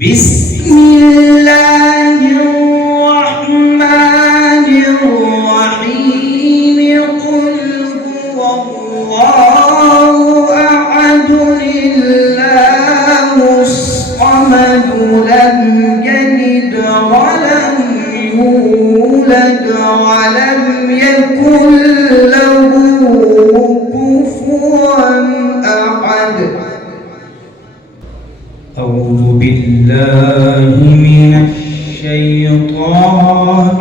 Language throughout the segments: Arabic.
بسم الله الرحمن الرحيم قل هو الله أحد الله الصمد لم يلد ولم يولد ولم يكن له كفوا أحد. أعوذ بالله من الشيطان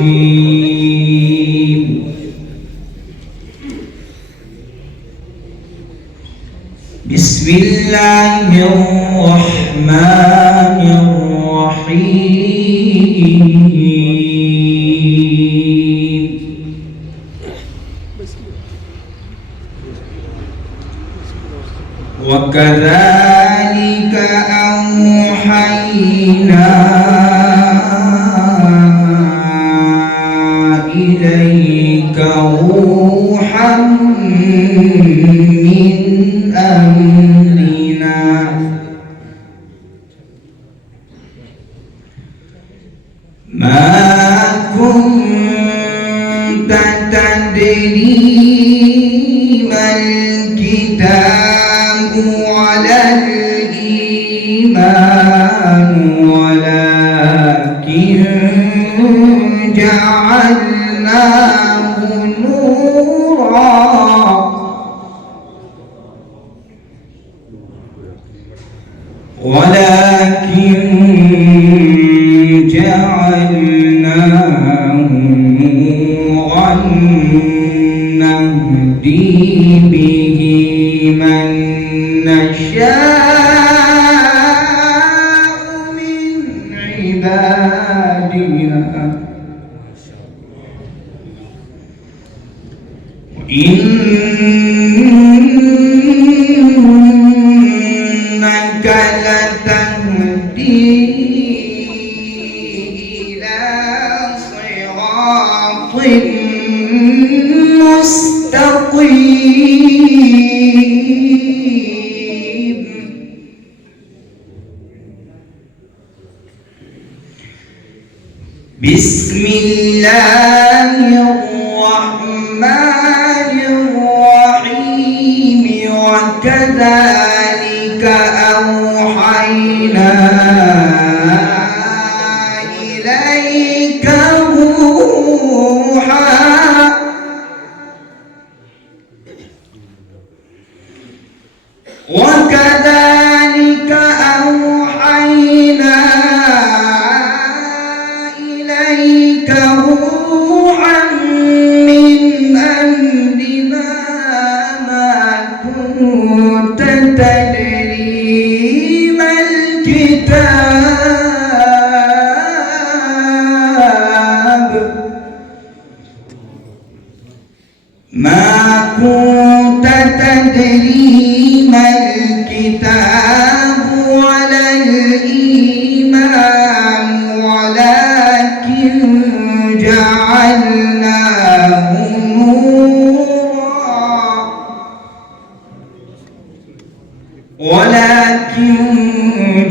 الرجيم. بسم الله الرحمن الرحيم. وكذلك أوحينا إليك روحا من أمرنا ما كنت تدري ما الكتاب ولا الإيمان ولكن جعلناه نورا نهدي به من نشاء من عبادنا إنك لتهدي إلى صراط مستقيم. بسم الله الرحمن الرحيم. وكذلك أوحينا إليك روحا وكذلك أوحينا إليك روحا من أمرنا ما كنت تدري ما الكتاب ما كنت تدري ما الكتاب ولا الإيمان ولكن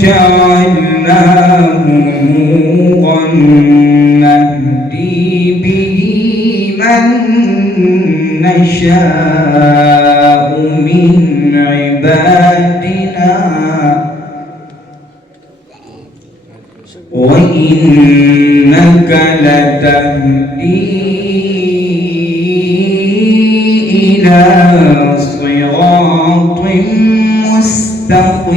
جعلناه نورا نهدي به من نشاء من عبادنا وإنك لتهدي إلى صراط مستقيم.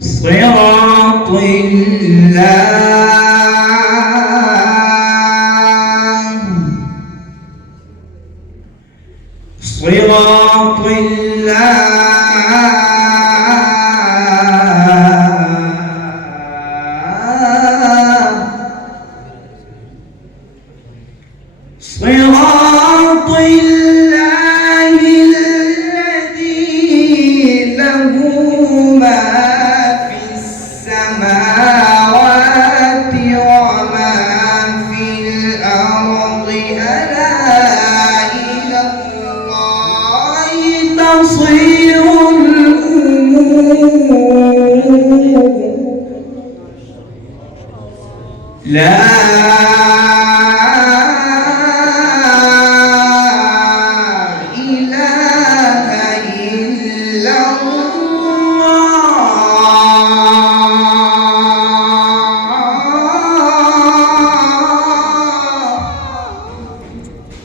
صراط الله الذي له ما في السماوات وما في الأرض ألا إلى الله مصير الأمور لا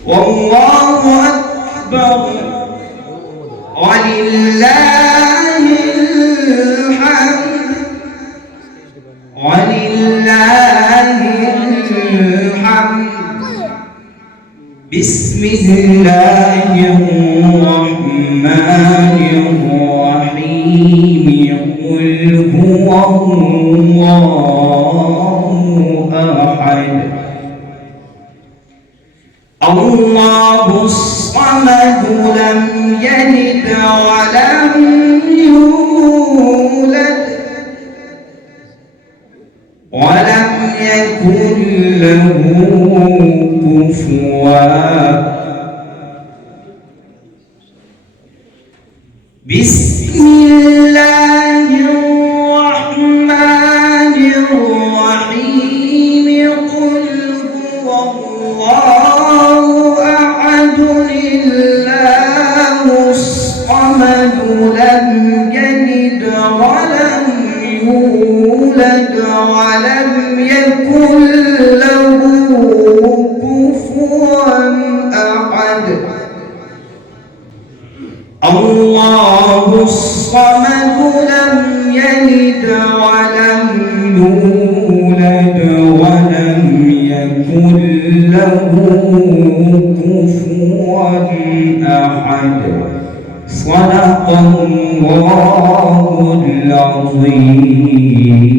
والله أكبر ولله الحمد ولله الحمد بسم الله الرحمن الرحيم قل هو الله أحد الله الصمد لم يلد ولم يولد ولم يكن له كفوا بسم الله الرحمن الرحيم قل هو الله أحد الله الصمد لم يلد ولم يولد ولم يكن له كفوا أحد الله الصمد لم يلد ولم يولد ولم يكن له كفوا أحد صدق الله العظيم.